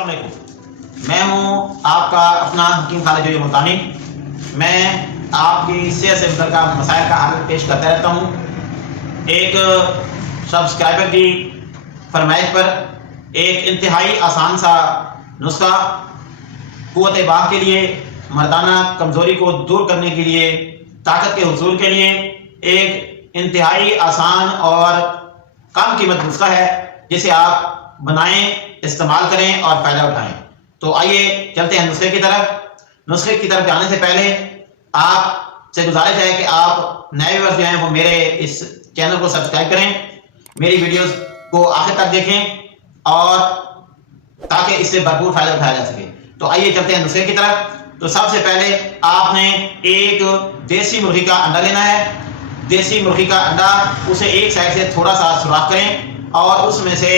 السلام علیکم، میں ہوں آپ کا اپنا حکیم خالد جوئی ملتانی۔ میں آپ کی صحت سے متعلقہ مسائل کا حل پیش کرتا رہتا ہوں۔ ایک سبسکرائبر کی فرمائش پر ایک انتہائی آسان سا نسخہ قوت باہ کے لیے، مردانہ کمزوری کو دور کرنے کے لیے، طاقت کے حصول کے لیے ایک انتہائی آسان اور کم قیمت نسخہ ہے، جسے آپ بنائیں، استعمال کریں اور فائدہ اٹھائیں۔ تو آئیے چلتے ہیں نسخے کی طرف۔ نسخے کی طرف جانے سے پہلے آپ سے گزارش ہے کہ آپ نئے ویورز جو ہیں وہ میرے اس چینل کو سبسکرائب کریں، میری ویڈیوز کو آخر تک دیکھیں اور تاکہ اس سے بھرپور فائدہ اٹھایا جا سکے۔ تو آئیے چلتے ہیں نسخے کی طرف۔ تو سب سے پہلے آپ نے ایک دیسی مرغی کا انڈا لینا ہے۔ دیسی مرغی کا انڈا، اسے ایک سائڈ سے تھوڑا سا سوراخ کریں اور اس میں سے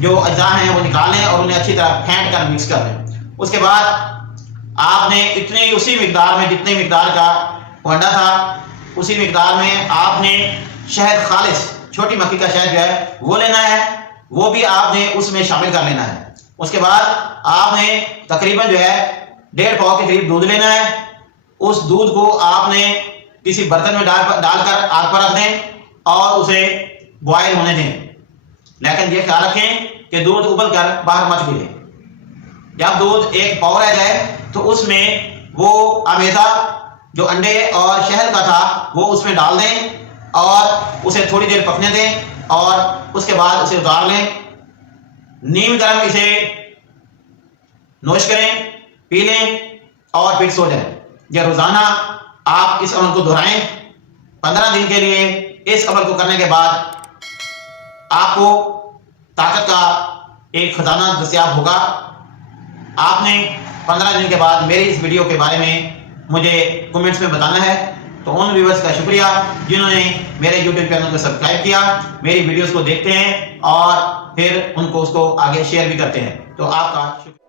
جو اجزاء ہیں وہ نکال لیں اور انہیں اچھی طرح پھینٹ کر مکس کر لیں۔ اس کے بعد آپ نے اسی مقدار میں جتنی مقدار کا وہ انڈا تھا، اسی مقدار میں آپ نے شہد خالص، چھوٹی مکھی کا شہد جو ہے وہ لینا ہے، وہ بھی آپ نے اس میں شامل کر لینا ہے۔ اس کے بعد آپ نے تقریباً جو ہے 1.5 پاؤ کے قریب دودھ لینا ہے۔ اس دودھ کو آپ نے کسی برتن میں ڈال کر آگ پر رکھ دیں اور اسے بوائل ہونے دیں، لیکن یہ خیال رکھیں کہ دودھ ابل کر باہر مت گرے۔ جب دودھ 1 پاؤ رہ جائے تو اس میں وہ آمیزہ جو انڈے اور شہد کا تھا وہ اس میں ڈال دیں اور اسے تھوڑی دیر پکنے دیں اور اس کے بعد اسے اتار لیں۔ نیم گرم اسے نوش کریں، پی لیں اور پھر سو جائیں۔ یہ روزانہ آپ اس عمل کو دہرائیں 15 دن کے لیے۔ اس عمل کو کرنے کے بعد آپ کو طاقت کا ایک خزانہ دستیاب ہوگا۔ آپ نے 15 دن کے بعد میری اس ویڈیو کے بارے میں مجھے کمنٹس میں بتانا ہے۔ تو ان ویورز کا شکریہ جنہوں نے میرے یوٹیوب چینل کو سبسکرائب کیا، میری ویڈیوز کو دیکھتے ہیں اور پھر اس کو آگے شیئر بھی کرتے ہیں۔ تو آپ کا شکریہ۔